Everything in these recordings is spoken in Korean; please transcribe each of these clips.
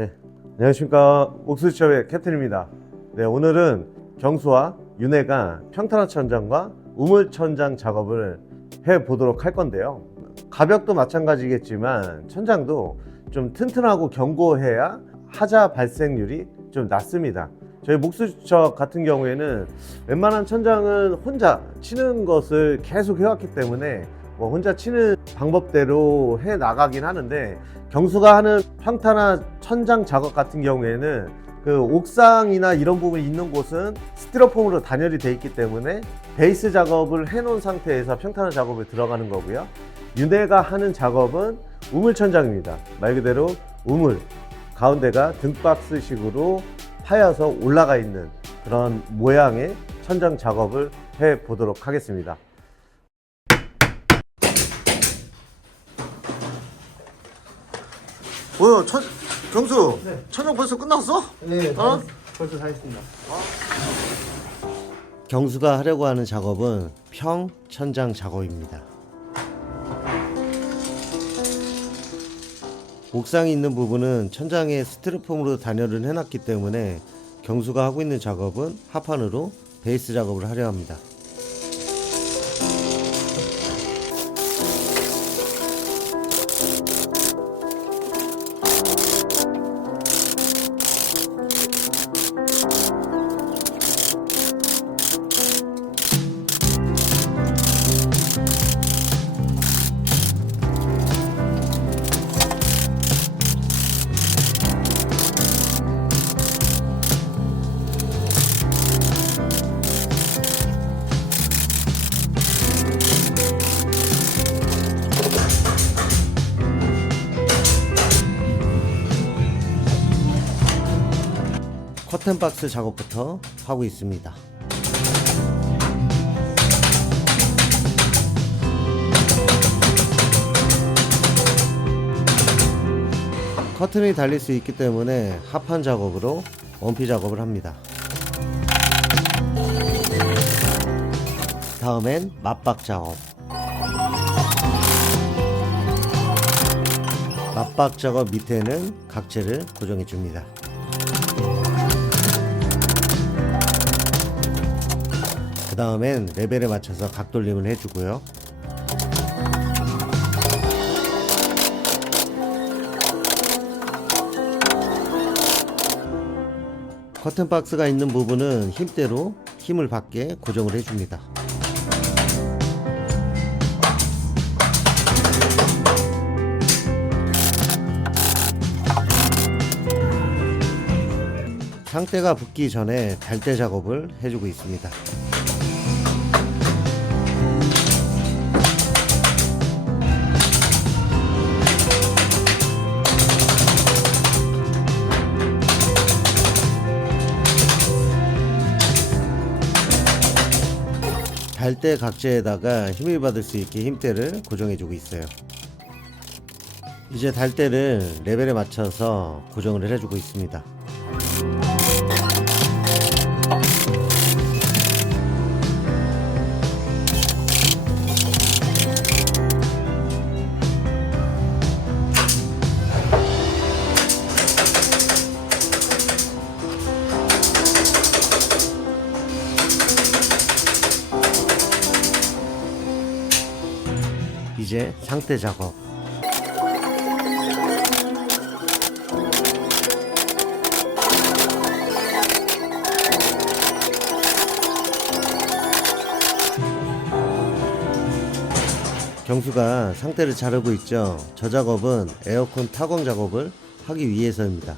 네, 안녕하십니까. 옥수수협의 캡틴입니다. 네, 오늘은 경수와 윤혜가 평탄화 천장과 우물 천장 작업을 해 보도록 할 건데요. 가벽도 마찬가지겠지만 천장도 좀 튼튼하고 견고해야 하자 발생률이 좀 낮습니다. 저희 목수축 같은 경우에는 웬만한 천장은 혼자 치는 것을 계속 해왔기 때문에 뭐 혼자 치는 방법대로 해 나가긴 하는데, 경수가 하는 평탄화 천장 작업 같은 경우에는 그 옥상이나 이런 부분이 있는 곳은 스티로폼으로 단열이 되어 있기 때문에 베이스 작업을 해 놓은 상태에서 평탄화 작업에 들어가는 거고요. 윤혜가 하는 작업은 우물 천장입니다. 말 그대로 우물, 가운데가 등박스식으로 파여서 올라가 있는 그런 모양의 천장 작업을 해 보도록 하겠습니다. 뭐야, 경수? 네. 천장 벌써 끝났어? 네, 어? 벌써 다 했습니다. 경수가 하려고 하는 작업은 평천장 작업입니다. 옥상에 있는 부분은 천장에 스티로폼으로 단열을 해놨기 때문에 경수가 하고 있는 작업은 하판으로 베이스 작업을 하려 합니다. 커튼박스 작업부터 하고 있습니다. 커튼이 달릴 수 있기 때문에 하판 작업으로 원피 작업을 합니다. 다음엔 맞박 작업. 맞박 작업 밑에는 각재를 고정해 줍니다. 그 다음엔 레벨에 맞춰서 각돌림을 해주고요. 커튼 박스가 있는 부분은 힘대로 힘을 받게 고정을 해줍니다. 상대가 붙기 전에 달대 작업을 해주고 있습니다. 달대 각재에다가 힘을 받을 수 있게 힘대를 고정해주고 있어요. 이제 달대를 레벨에 맞춰서 고정을 해주고 있습니다. 이제 상태 작업. 경수가 상태를 자르고 있죠. 저 작업은 에어컨 타공 작업을 하기 위해서입니다.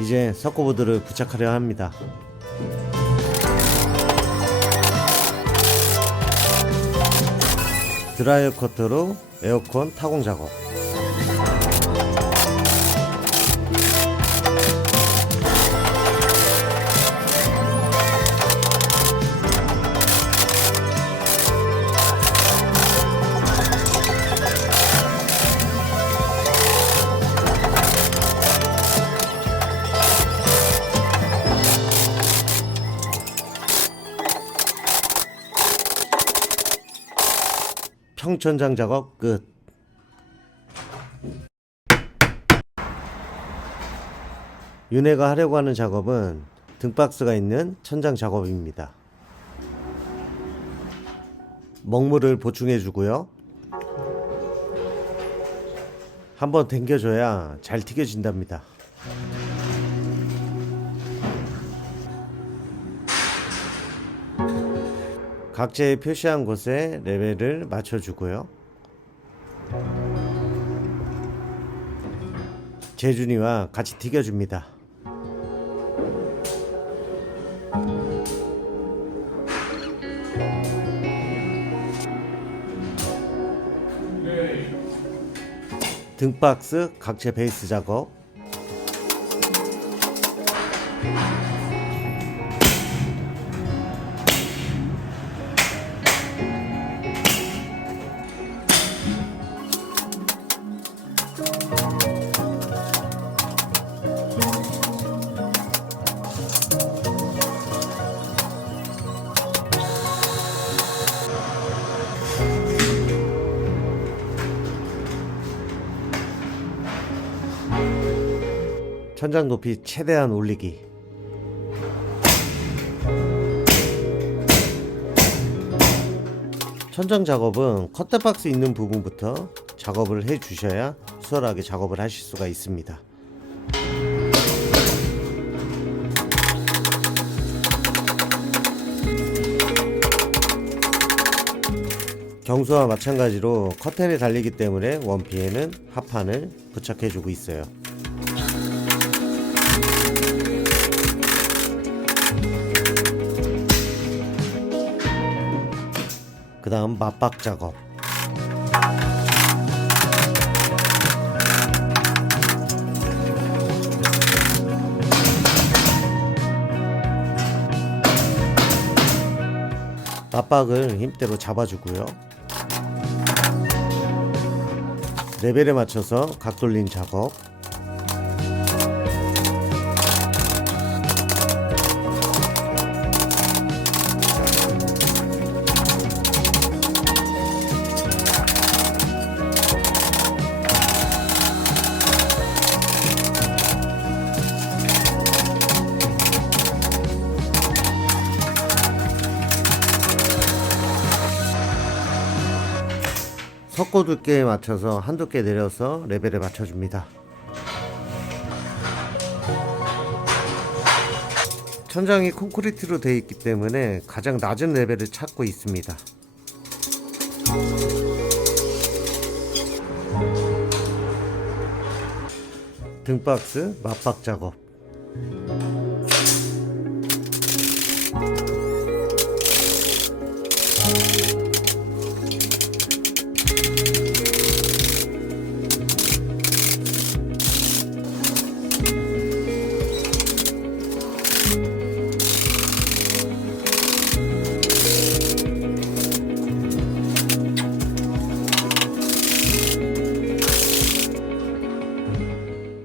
이제 서커보드를 부착하려 합니다. 드라이어 커터로 에어컨 타공 작업. 평천장 작업 끝. 윤회가 하려고 하는 작업은 등박스가 있는 천장 작업입니다. 먹물을 보충해 주고요. 한번 당겨줘야 잘 튀겨진답니다. 각재에 표시한 곳에 레벨을 맞춰주고요. 재준이와 같이 튀겨줍니다. 등박스 각재 베이스 작업. 천장 높이 최대한 올리기. 천장 작업은 컷대박스 있는 부분부터 작업을 해 주셔야 수월하게 작업을 하실 수가 있습니다. 경수와 마찬가지로 커튼이 달리기 때문에 원피에는 합판을 부착해 주고 있어요. 그 다음 맞박 작업. 맞박을 힘대로 잡아주고요. 레벨에 맞춰서 각 돌림 작업. 석고 두께에 맞춰서 한두 개 내려서 레벨에 맞춰줍니다. 천장이 콘크리트로 되어 있기 때문에 가장 낮은 레벨을 찾고 있습니다. 등박스 맞박 작업.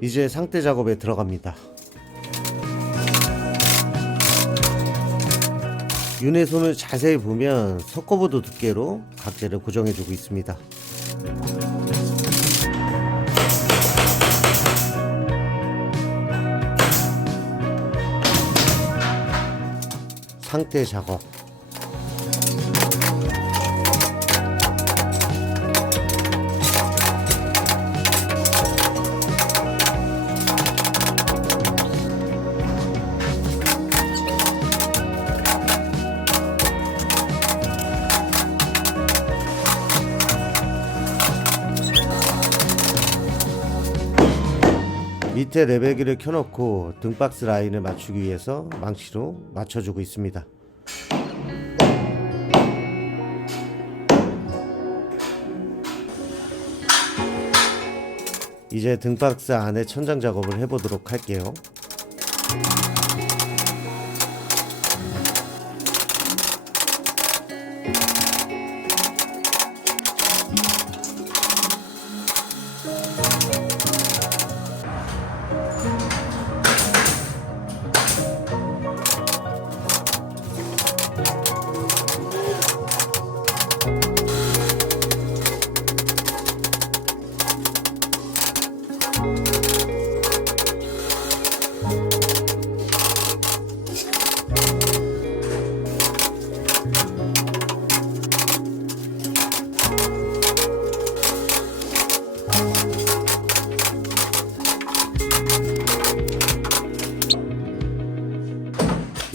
이제 상태 작업에 들어갑니다. 윤회 손을 자세히 보면 석고보드 두께로 각재를 고정해 주고 있습니다. 상태 작업. 밑에 레벨기를 켜놓고 등박스 라인을 맞추기 위해서 망치로 맞춰주고 있습니다. 이제 등박스 안에 천장 작업을 해보도록 할게요.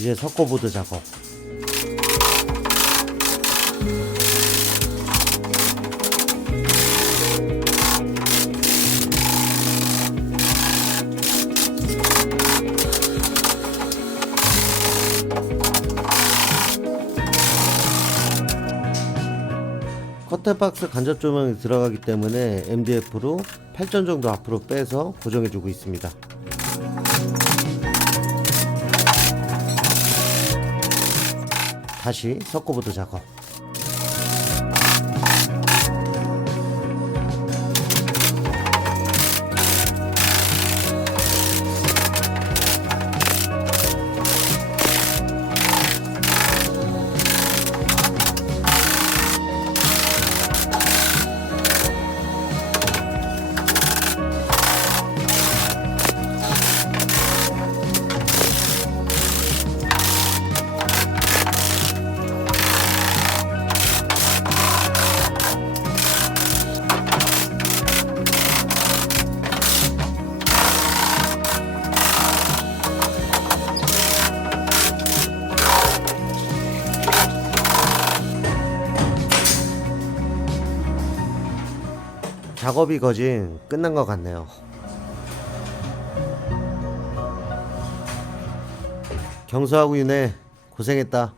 이제 석고보드 작업. 커튼박스 간접 조명이 들어가기 때문에 MDF로 8전 정도 앞으로 빼서 고정해 주고 있습니다. 다시 석고보드 작업. 작업이 거진 끝난 것 같네요. 경수하고 윤혜 고생했다.